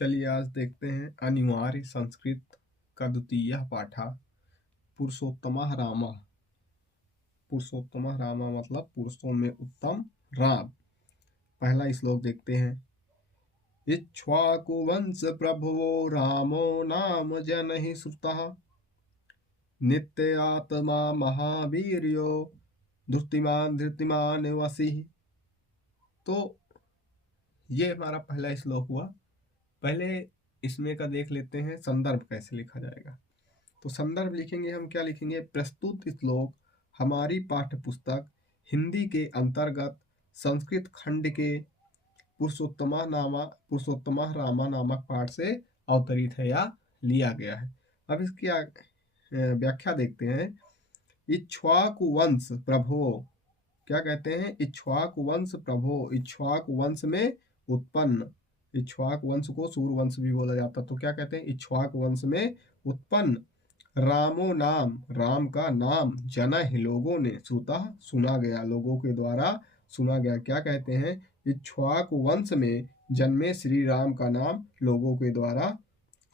चलिए आज देखते हैं अनिवार्य संस्कृत का द्वितीय पाठा पुरुषोत्तमः रामः। पुरुषोत्तमः रामः मतलब पुरुषों में उत्तम राम। पहला श्लोक देखते हैं। इक्ष्वाकुवंश प्रभुवो रामो नाम जनहि श्रुतः नित्यात्मा महावीर्यो धृतिमान वसिः। तो ये हमारा पहला श्लोक हुआ। पहले इसमें का देख लेते हैं संदर्भ कैसे लिखा जाएगा। तो संदर्भ लिखेंगे हम, क्या लिखेंगे? प्रस्तुत श्लोक हमारी पाठ्य पुस्तक हिंदी के अंतर्गत संस्कृत खंड के पुरुषोत्तमा रामा नामक पाठ से अवतरित है या लिया गया है। अब इसकी व्याख्या देखते हैं। इक्ष्वाकु वंश प्रभो, क्या कहते हैं? इक्ष्वाकु वंश प्रभो, इक्ष्वाकु वंश में उत्पन्न। इक्ष्वाकु वंश को सूर्य वंश भी बोला जाता, तो क्या कहते हैं? इक्ष्वाकु वंश में उत्पन्न रामो नाम, राम का नाम, जनहि लोगों ने, श्रुतः सुना गया, लोगों के द्वारा सुना गया। क्या कहते हैं? इक्ष्वाकु वंश में जन्मे श्री राम का नाम लोगों के द्वारा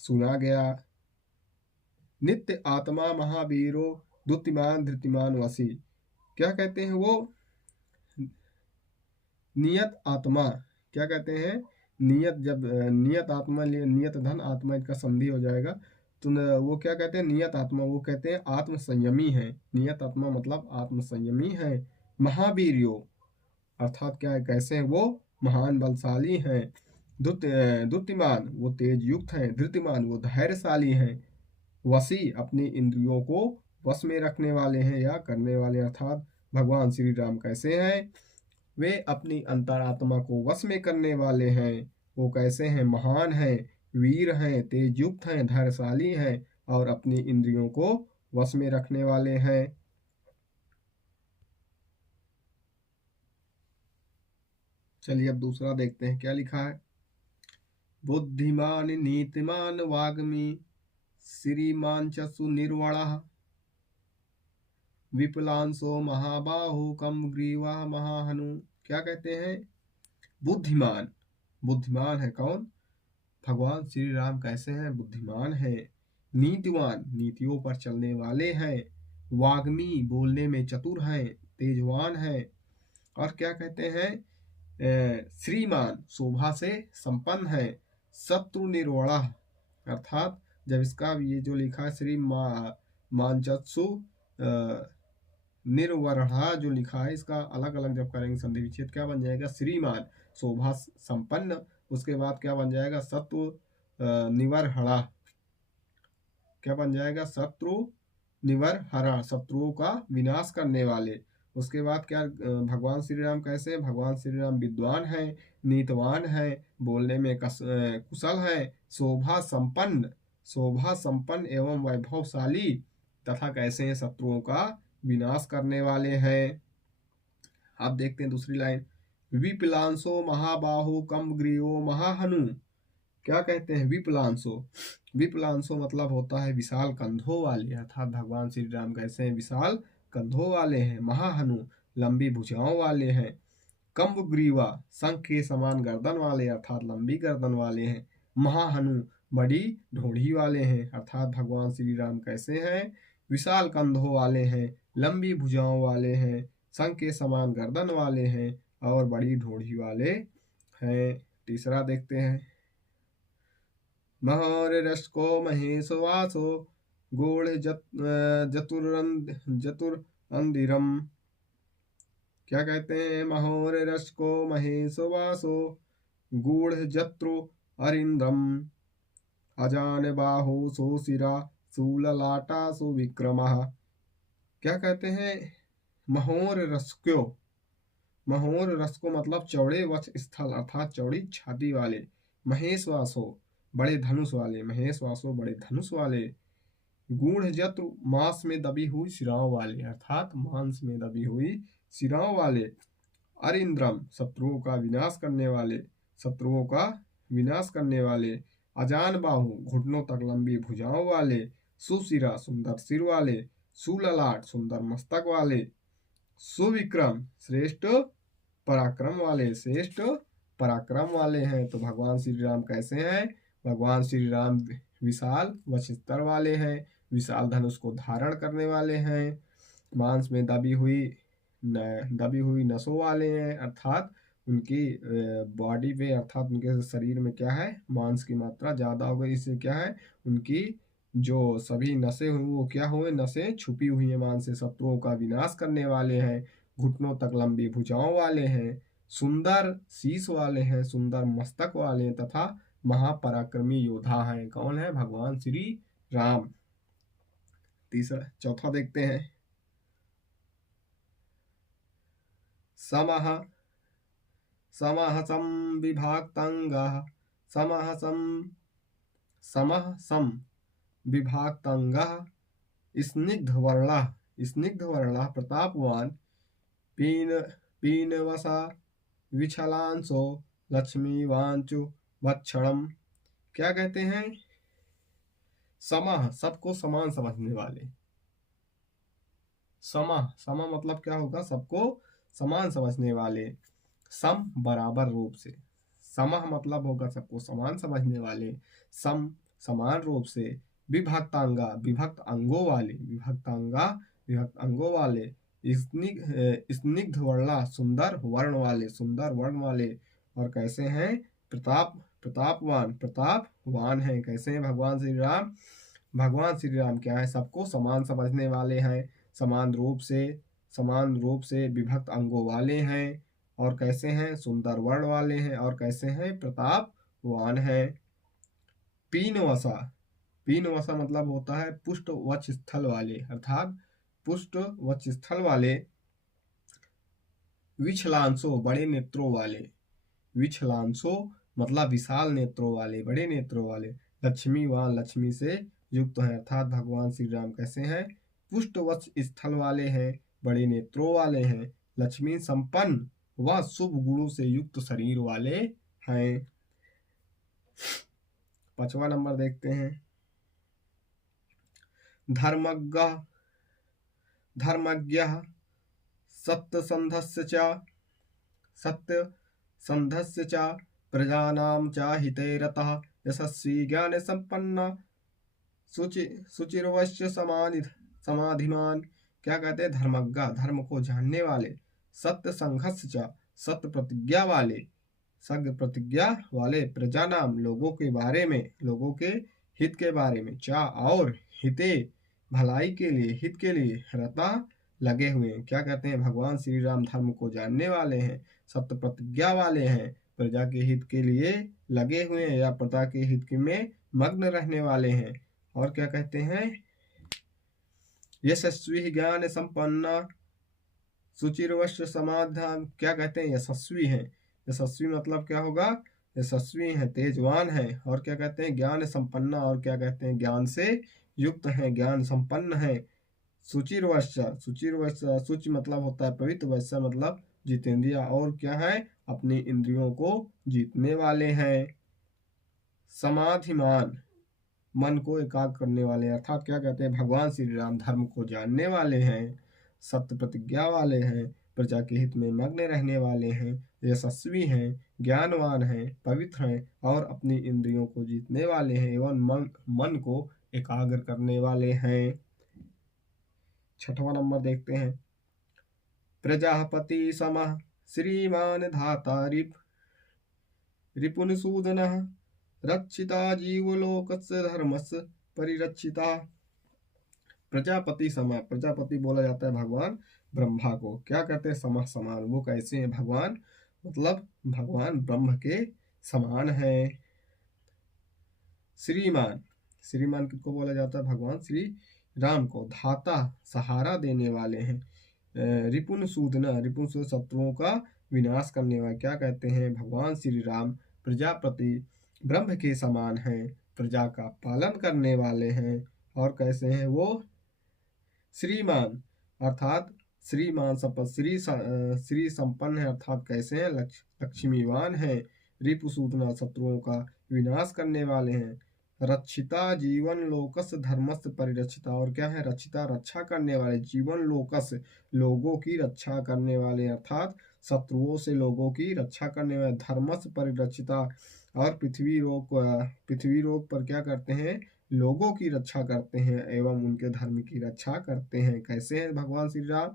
सुना गया। नित्य आत्मा महावीरो द्युतिमान धृतिमान वसी, क्या कहते हैं? वो नियत आत्मा, क्या कहते हैं? नियत, जब नियत आत्मा, नियत धन आत्मा, इसका संधि हो जाएगा तो वो क्या कहते हैं? नियत आत्मा, वो कहते हैं आत्म संयमी है। नियत आत्मा मतलब आत्म संयमी है। महावीर्यो अर्थात क्या है, कैसे हैं? वो महान बलशाली हैं। द्युतिमान वो तेज युक्त हैं। धृतिमान वो धैर्यशाली हैं। वशी अपनी इंद्रियों को वश में रखने वाले हैं या करने वाले, अर्थात भगवान श्री राम कैसे हैं? वे अपनी अंतरात्मा को वश में करने वाले हैं। वो कैसे हैं? महान हैं, वीर हैं, तेजयुक्त हैं, धैर्यशाली हैं और अपनी इंद्रियों को वश में रखने वाले हैं। चलिए अब दूसरा देखते हैं क्या लिखा है। बुद्धिमान नीतिमान वाग्मी श्रीमान च सुनिर्वणः विपुलांशो महाबाहु कम ग्रीवा महाहनु। क्या कहते हैं? बुद्धिमान, बुद्धिमान है कौन? भगवान श्री राम कैसे हैं? बुद्धिमान है। नीतिवान नीतियों पर चलने वाले हैं। वाग्मी बोलने में चतुर हैं, तेजवान हैं। और क्या कहते हैं? श्रीमान शोभा से संपन्न है। शत्रु निर्वणा, अर्थात जब इसका ये जो लिखा है श्री मानचत्सु निर्वरणा जो लिखा है, इसका अलग अलग जब करेंगे संधि विच्छेद, क्या बन जाएगा? श्रीमान शोभा संपन्न, उसके बाद क्या बन जाएगा? शत्रु निवर्हणा, क्या बन जाएगा? शत्रु निवर्हणा, शत्रुओं का विनाश करने वाले। उसके बाद क्या भगवान श्री राम कैसे हैं? भगवान श्री राम विद्वान हैं, नीतवान हैं, बोलने में कुशल हैं, शोभा संपन्न एवं वैभवशाली, तथा कैसे हैं? शत्रुओं का विनाश करने वाले हैं। अब देखते हैं दूसरी लाइन। विपुलांशो महाबाहु कम ग्रीवो महाहनु, क्या कहते हैं? विपुलांशो, विपुलांशो मतलब होता है विशाल कंधों वाले, अर्थात भगवान श्री राम कैसे हैं? विशाल कंधों वाले हैं। महाहनु लंबी भुजाओं वाले हैं। कम्ब ग्रीवा शंख के समान गर्दन वाले, अर्थात लंबी गर्दन वाले हैं। महाहनु बड़ी ढोढ़ी वाले हैं, अर्थात भगवान श्री राम कैसे हैं? विशाल कंधों वाले हैं, लंबी भुजाओं वाले हैं, शंख के समान गर्दन वाले हैं और बड़ी ढोढ़ी वाले हैं। तीसरा देखते हैं। महर्षको महेशवासो गूढ़ जतुरंदिरम, क्या कहते हैं? महोरश्को महेशवासो गूढ़ जत्रु अरिंदम अजान बाहु सुशिरा सुललाटा सुविक्रमः, क्या कहते हैं? महोर रस्क्यो, महोर रस्को मतलब चौड़े वक्ष स्थल, अर्थात चौड़ी छाती वाले। महेशवासो बड़े धनुष वाले, महेशवासो बड़े धनुष वाले। गूढ़ जत्रु मांस में दबी हुई सिराओं वाले, अर्थात मांस में दबी हुई सिराओं वाले। अरिंद्रम शत्रुओं का विनाश करने वाले, शत्रुओं का विनाश करने वाले। अजान बाहु घुटनों तक लंबी भुजाओं वाले। सुशिरा सुंदर सिर वाले। सुललाट सुंदर मस्तक वाले। सुविक्रम श्रेष्ठ पराक्रम वाले, श्रेष्ठ पराक्रम वाले हैं। तो भगवान श्री राम कैसे हैं? भगवान श्री राम विशाल वक्षस्तर वाले हैं, विशाल धनुष को धारण करने वाले हैं, मांस में दबी हुई नसों वाले हैं, अर्थात उनकी बॉडी पे अर्थात उनके शरीर में क्या है, मांस की मात्रा ज़्यादा हो गई। इससे क्या है, उनकी जो सभी नसें हुई वो क्या हुए, नसें छुपी हुई हैं मांस से। शत्रुओं का विनाश करने वाले हैं, घुटनों तक लंबी भुजाओं वाले हैं, सुंदर शीश वाले हैं, सुंदर मस्तक वाले हैं तथा महापराक्रमी योद्धा हैं। कौन है, भगवान श्री राम। चौथा देखते हैं। समः समः संविभाक्तांगः समः सम विभाक्तांगः स्निग्धवर्णः प्रतापवान पीनवसा विछलांसो लक्ष्मीवांचु भक्षणम। क्या कहते हैं, समः सबको समान समझने वाले। समः मतलब क्या होगा, सबको समान समझने वाले। सम बराबर रूप से, समः मतलब होगा सबको समान समझने वाले, सम समान रूप से, विभक्तांगा विभक्त अंगों वाले, स्निग्ध वर्णा श्रुंदर वर्ण वाले। और कैसे हैं, प्रतापवान हैं। कैसे हैं भगवान श्री राम क्या है, सबको समान समझने वाले हैं, समान रूप से विभक्त अंगों वाले हैं, और कैसे हैं, सुंदर वर्ण वाले हैं, और कैसे हैं, प्रतापवान हैं। पीनवसा मतलब होता है पुष्ट वक्ष स्थल वाले, अर्थात पुष्ट वक्ष स्थल वाले। विछलांसो बड़े नेत्रों वाले, विछलांसो मतलब विशाल नेत्रों वाले, बड़े नेत्रों वाले। लक्ष्मी से युक्त है, अर्थात भगवान श्री राम कैसे हैं, पुष्ट वक्ष स्थल वाले हैं, बड़े नेत्रों वाले हैं, लक्ष्मी संपन्न व शुभ गुणों से युक्त शरीर वाले हैं। 5वां नंबर देखते हैं। धर्मज्ञः सत्यसन्धस्य च प्रजानां च हिते रतः यशस्वी ज्ञान संपन्न शुचिर्वश्य समाधिमान। क्या कहते हैं, धर्मज्ञ धर्म को जानने वाले, सत्य संघस्य च सत्य प्रतिज्ञा वाले, प्रजानाम लोगों के हित के बारे में, चा और हिते भलाई के लिए, हित के लिए, रता लगे हुए हैं। क्या कहते हैं, भगवान श्री राम धर्म को जानने वाले हैं, सत्य प्रतिज्ञा वाले हैं, प्रजा के हित के लिए लगे हुए हैं या प्रजा के हित में मग्न रहने वाले हैं। और क्या कहते हैं, यशस्वी ज्ञान संपन्न शुचिर्वश्य समाधान। क्या कहते हैं, यशस्वी हैं, यशस्वी मतलब क्या होगा, यशस्वी हैं, तेजवान हैं। और क्या कहते हैं, ज्ञान संपन्न, और क्या कहते हैं, ज्ञान से युक्त हैं, ज्ञान संपन्न हैं। शुचिर्वश्य शुचि मतलब होता है पवित्र, वैश्य मतलब जितेंद्रिय, और क्या है, अपनी इंद्रियों को जीतने वाले हैं। समाधिमान मन को एकाग्र करने वाले, अर्थात क्या कहते हैं, भगवान श्री राम धर्म को जानने वाले हैं, सत्य प्रतिज्ञा वाले हैं, प्रजा के हित में मग्न रहने वाले हैं, यशस्वी हैं, ज्ञानवान हैं, पवित्र हैं, और अपनी इंद्रियों को जीतने वाले हैं एवं मन को एकाग्र करने वाले हैं। 6वां नंबर देखते हैं। प्रजापति समः श्रीमान धाता रिपुनसूदनः रक्षिता जीवलोकस्य धर्मस्य परिरक्षिता। प्रजापति समा, प्रजापति बोला जाता है भगवान ब्रह्मा को। क्या कहते हैं, समः समान, वो कैसे हैं भगवान, मतलब भगवान ब्रह्म के समान है। श्रीमान किसको बोला जाता है, भगवान श्री राम को। धाता सहारा देने वाले हैं। रिपुन सूद शत्रुओं का विनाश करने वाले। क्या कहते हैं, भगवान श्री राम प्रजापति ब्रह्म के समान हैं, प्रजा का पालन करने वाले हैं। और कैसे हैं वो, श्रीमान अर्थात श्रीमान श्री संपन्न है, अर्थात कैसे हैं, लक्ष्मीवान हैं। रिपुसूदना शत्रुओं का विनाश करने वाले हैं। रक्षिता जीवन लोकस धर्मस परिरक्षिता, और क्या है, रक्षिता रक्षा करने वाले, जीवन लोकस लोगों की रक्षा करने वाले, अर्थात शत्रुओं से लोगों की रक्षा करने वाले, धर्मस्य परिरक्षिता, और पृथ्वी रोग पर क्या करते हैं, लोगों की रक्षा करते हैं एवं उनके धर्म की रक्षा करते हैं। कैसे हैं भगवान श्री राम?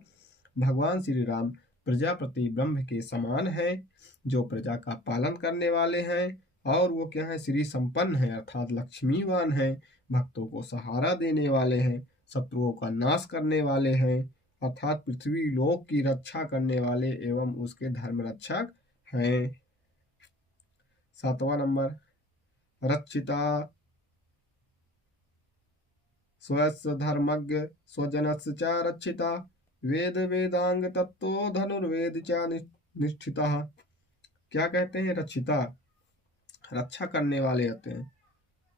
भगवान श्री राम प्रजापति ब्रह्म के समान है, जो प्रजा का पालन करने वाले हैं, और वो क्या है, श्री संपन्न है अर्थात लक्ष्मीवान है, भक्तों को सहारा देने वाले हैं, शत्रुओं का नाश करने वाले हैं, अर्थात पृथ्वी लोक की रक्षा करने वाले एवं उसके धर्म रक्षक हैं। 7वां नंबर, रक्षिता स्वस्य धर्मज्ञ स्वजनस्य च रक्षिता, वेद वेदांग तत्तो धनुर्वेद च निष्ठिता। क्या कहते हैं? रक्षिता, रक्षा करने वाले होते हैं,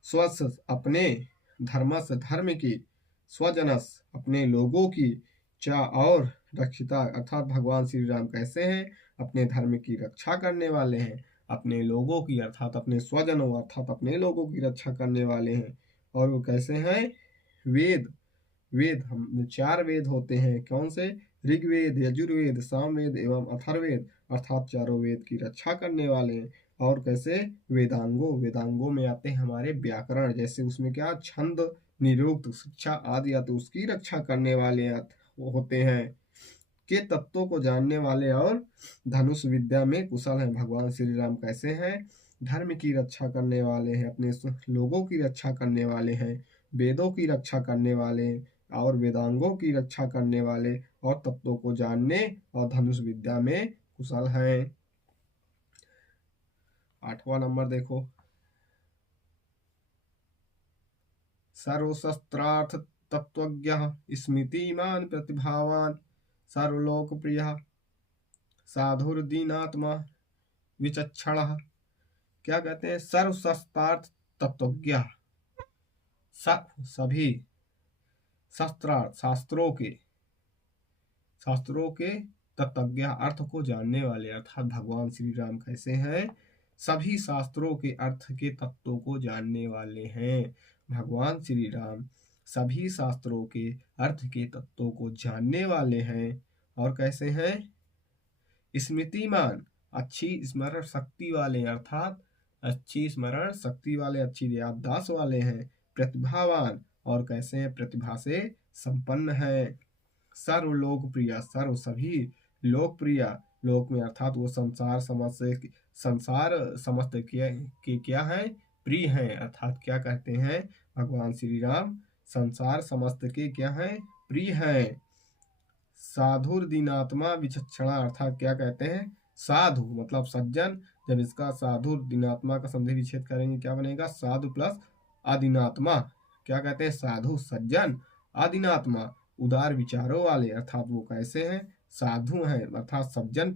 स्वस्य अपने, धर्मस धर्म की, स्वजनस अपने लोगों की, चा और रक्षिता अर्थात भगवान श्री राम कैसे हैं? अपने धर्म की रक्षा करने वाले हैं, अपने लोगों की अर्थात अपने स्वजनों अर्थात अपने लोगों की रक्षा करने वाले हैं। और वो कैसे हैं? वेद हम 4 वेद होते हैं, कौन से? ऋग्वेद, यजुर्वेद, सामवेद एवं अथर्ववेद अर्थात चारों वेद की रक्षा करने वाले हैं। और कैसे? वेदांगों में आते हैं हमारे व्याकरण, जैसे उसमें क्या, छंद, निरुक्त, शिक्षा आदि आते, उसकी रक्षा करने वाले होते हैं। के तत्वों को जानने वाले और धनुष विद्या में कुशल हैं। भगवान श्री राम कैसे हैं? धर्म की रक्षा करने वाले हैं, अपने लोगों की रक्षा करने वाले हैं, वेदों की रक्षा करने वाले और वेदांगों की रक्षा करने वाले, और तत्वों को जानने और धनुष विद्या में कुशल हैं। 8वां नंबर देखो, सर्वशस्त्रार्थ तत्वज्ञः स्मृतिमान प्रतिभावान सर्वलोकप्रियः साधुर्दीनात्मा विचक्षणः। क्या कहते हैं? सर्वशस्त्रार्थ तत्वज्ञ, सभी शास्त्रार्थ शास्त्रों के तत्वज्ञ अर्थ को जानने वाले, अर्थात भगवान श्री राम कैसे हैं? सभी शास्त्रों के अर्थ के तत्वों को जानने वाले हैं। भगवान श्री राम सभी शास्त्रों के अर्थ के तत्वों को जानने वाले हैं। और कैसे हैं? स्मृतिमान, अच्छी स्मरण शक्ति वाले अर्थात अच्छी स्मरण शक्ति वाले, अच्छी याददाश्त वाले हैं। प्रतिभावान, और कैसे हैं? प्रतिभा से संपन्न है। सर्व लोकप्रिय, सर्व सभी, लोकप्रिय लोक में अर्थात वो संसार समस्त के क्या है? प्रिय हैं, अर्थात क्या कहते हैं? भगवान श्री राम संसार समस्त के क्या है? प्रिय हैं। साधुर दीनात्मा विचक्षणा अर्थात क्या कहते हैं? साधु मतलब सज्जन। जब इसका साधुर दीनात्मा का संधि विच्छेद करेंगे क्या बनेगा? साधु प्लस आदिनात्मा। क्या कहते हैं? साधु सज्जन, आदिनात्मा उदार विचारों वाले, अर्थात वो कैसे हैं? साधु हैं अर्थात सज्जन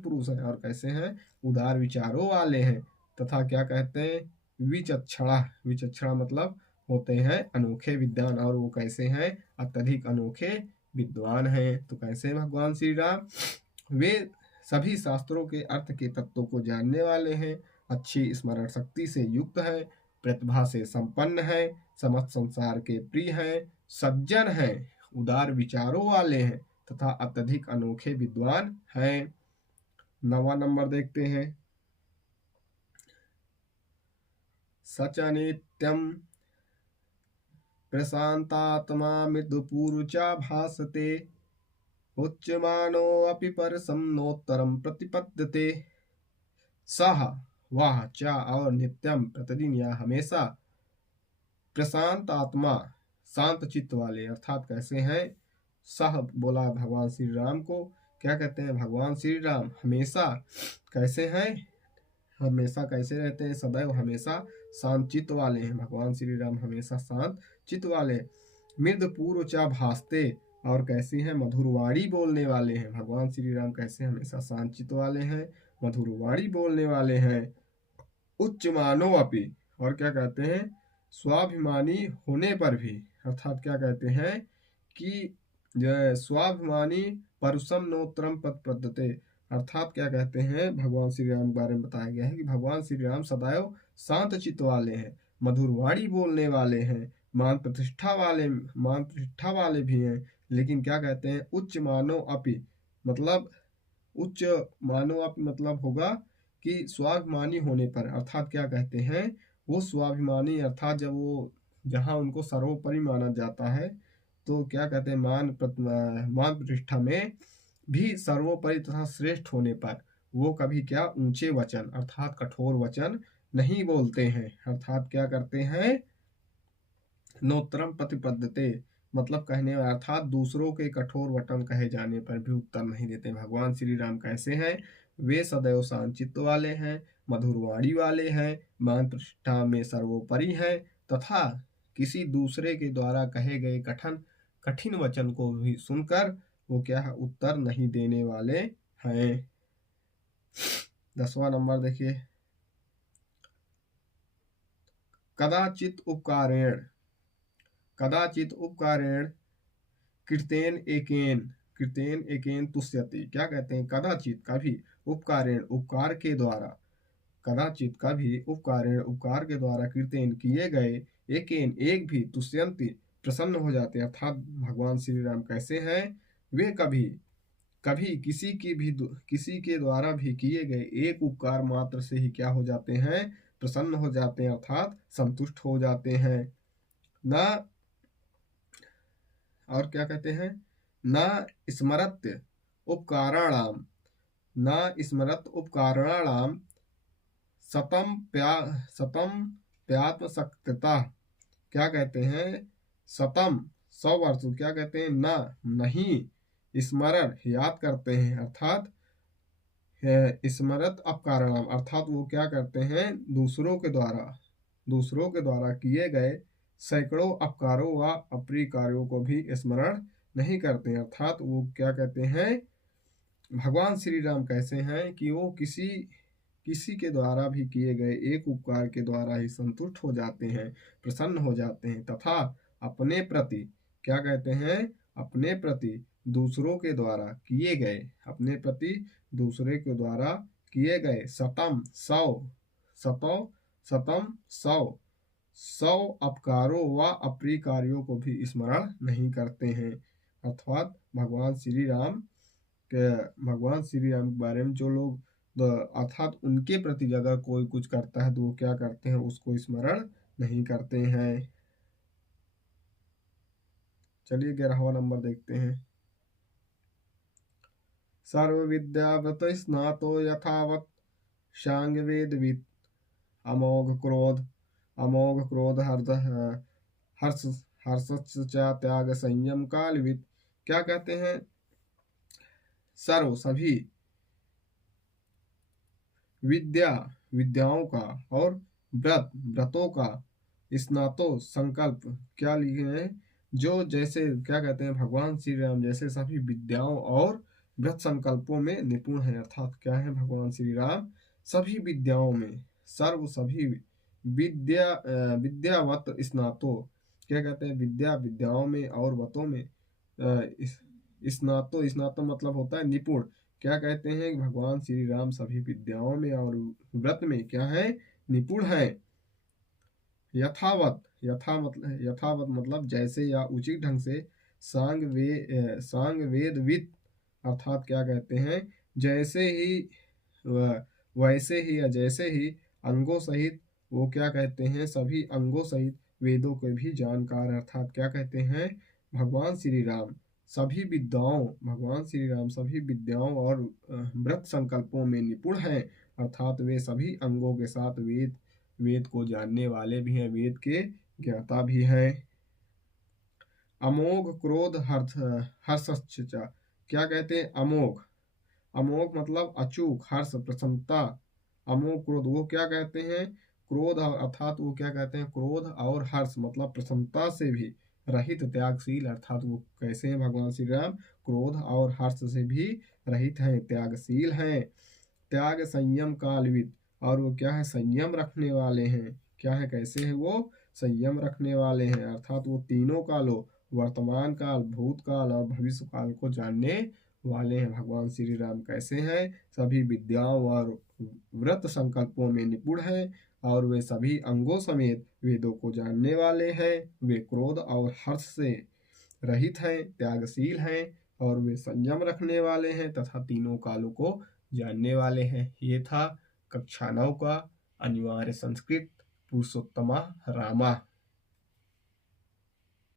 पुरुष हैं, और कैसे हैं? उदार विचारों वाले हैं। तथा क्या कहते हैं? विचक्षणा मतलब होते हैं अनोखे विद्वान, और वो कैसे हैं? अत्यधिक अनोखे विद्वान हैं। तो कैसे भगवान श्री राम? वे सभी शास्त्रों के अर्थ के तत्वों को जानने वाले हैं, अच्छी स्मरण शक्ति से युक्त है, प्रतिभा से संपन्न है, समस्त संसार के प्रिय हैं, सज्जन हैं, उदार विचारों वाले हैं तथा अत्यधिक अनोखे विद्वान हैं। 9वां नंबर देखते हैं, सच नित्यम प्रशांतात्मा मृदुपूर्व च भासते उच्यमानो अपि परसम नोत्तरम प्रतिपद्यते। सह वह, च और, नित्यम प्रतिदिन या हमेशा, प्रशांत आत्मा शांत चित्त वाले, अर्थात कैसे हैं? सह बोला भगवान श्री राम को। क्या कहते हैं? भगवान श्री राम हमेशा कैसे हैं? हमेशा कैसे रहते हैं? सदैव हमेशा शांत चित्त वाले हैं। भगवान श्री राम हमेशा शांत चित्त वाले। मृद पूर्व च भासते, और कैसे हैं? मधुरवाणी बोलने वाले हैं। भगवान श्री राम कैसे? हमेशा शांत चित्त वाले हैं, मधुरवाणी बोलने वाले हैं। उच्च मानो अपि, और क्या कहते हैं? स्वाभिमानी होने पर भी, अर्थात क्या कहते हैं कि स्वाभिमानी परुषम नोत्तरम पदपद्यते, अर्थात क्या कहते हैं? भगवान श्री राम के बारे में बताया गया है कि भगवान श्री राम सदैव शांत चित्त वाले हैं, मधुरवाणी बोलने वाले हैं, मान प्रतिष्ठा वाले भी हैं। लेकिन क्या कहते हैं? उच्च मानो अपि मतलब उच्च मानवापि मतलब होगा कि स्वाभिमानी होने पर, अर्थात क्या कहते हैं, वो स्वाभिमानी अर्थात जब वो जहाँ उनको सर्वोपरि माना जाता है, तो क्या कहते हैं, मान प्रतिष्ठा में भी सर्वोपरि तथा श्रेष्ठ होने पर वो कभी क्या ऊंचे वचन अर्थात कठोर वचन नहीं बोलते हैं, अर्थात क्या करते हैं, नोत्तरम प्रतिपद्यते मतलब कहने अर्थात दूसरों के कठोर वचन कहे जाने पर भी उत्तर नहीं देते। भगवान श्री राम कैसे हैं, वे सदैव शांत चित्त वाले हैं, मधुर वाणी वाले हैं, मान प्रतिष्ठा में सर्वोपरि हैं तथा किसी दूसरे के द्वारा कहे गए कठिन वचन को भी सुनकर वो क्या है, उत्तर नहीं देने वाले हैं। 10वां नंबर देखिए, कदाचित उपकारेण कृतेन एकेन तुष्यति। क्या कहते हैं, कदाचित कभी उपकारेण उपकार के द्वारा, कदाचित कभी उपकारेण उपकार के द्वारा कृतेन किए गए एकेन एक भी तुष्यंति प्रसन्न हो जाते। अर्थात भगवान श्री राम कैसे हैं, वे कभी कभी किसी के द्वारा भी किए गए एक उपकार मात्र से ही क्या हो जाते हैं, प्रसन्न हो जाते हैं अर्थात संतुष्ट हो जाते हैं। ना और क्या कहते हैं, ना स्मरत उपकाराणाम सतम प्यात्मशक्तता। क्या कहते हैं, सतम 100 वर्ष क्या कहते हैं, ना नहीं, स्मरण याद करते हैं अर्थात स्मरत अपकारणम अर्थात वो क्या करते हैं, दूसरों के द्वारा किए गए सैकड़ों अपकारों व अप्रिय कार्यों को भी स्मरण नहीं करते, अर्थात वो क्या कहते हैं, भगवान श्री राम कैसे हैं कि वो किसी के द्वारा भी किए गए एक उपकार के द्वारा ही संतुष्ट हो जाते हैं, प्रसन्न हो जाते हैं तथा अपने प्रति क्या कहते हैं, अपने प्रति दूसरों के द्वारा किए गए सतम 100 अपकारों व अप्रिय कार्यों को भी स्मरण नहीं करते हैं। अर्थात भगवान श्री राम के बारे में जो लोग अर्थात उनके प्रति अगर कोई कुछ करता है तो वो क्या करते हैं, उसको स्मरण नहीं करते हैं। चलिए 11वां नंबर देखते हैं, सर्व विद्यावत स्नातो यथावत शांग वेदविद अमोघ क्रोध हर्ष त्याग संयम कालविद। क्या कहते हैं, सर्व सभी विद्याओं का और व्रतों का स्नातो संकल्प क्या लिखे हैं, जो जैसे क्या कहते हैं, भगवान श्री राम जैसे सभी विद्याओं और व्रत संकल्पों में निपुण है। अर्थात क्या है, भगवान श्री राम सभी विद्याओं में सभी विद्यावत स्नातो क्या कहते हैं, विद्याओं में और व्रतों में स्नातो मतलब होता है निपुण। क्या कहते हैं, भगवान श्री राम सभी विद्याओं में और व्रत में क्या है, निपुण है। यथावत मतलब जैसे या उचित ढंग से, सांग वेदविद अर्थात क्या कहते हैं, जैसे ही वैसे ही या जैसे ही अंगों सहित वो क्या कहते हैं, सभी अंगों सहित वेदों के भी जानकार, अर्थात क्या कहते हैं, भगवान श्री राम सभी विद्याओं और व्रत संकल्पों में निपुण हैं, अर्थात वे सभी अंगों के साथ वेद को जानने वाले भी हैं, वेद के ज्ञाता भी हैं। अमोघ क्रोध हर्षश्च। क्या कहते हैं, अमोघ मतलब अचूक, हर्ष प्रसन्नता, अमोघ क्रोध वो क्या कहते हैं, क्रोध अर्थात वो क्या कहते हैं, क्रोध और हर्ष मतलब प्रसन्नता से भी रहित त्यागशील, अर्थात वो कैसे हैं भगवान श्री राम, क्रोध और हर्ष से भी रहित हैं, त्यागशील हैं। त्याग संयम कालविद और वो क्या है, संयम रखने वाले हैं। क्या है, कैसे हैं वो, संयम रखने वाले हैं, अर्थात वो तीनों कालों वर्तमान काल, भूतकाल और भविष्य काल को जानने वाले हैं। भगवान श्री राम कैसे हैं, सभी विद्याओं और व्रत संकल्पों में निपुण हैं और वे सभी अंगों समेत वेदों को जानने वाले हैं। वे क्रोध और हर्ष से रहित हैं, त्यागशील हैं और वे संयम रखने वाले हैं तथा तीनों कालों को जानने वाले हैं। ये था कक्षा 9 का अनिवार्य संस्कृत पुरुषोत्तमा रामा।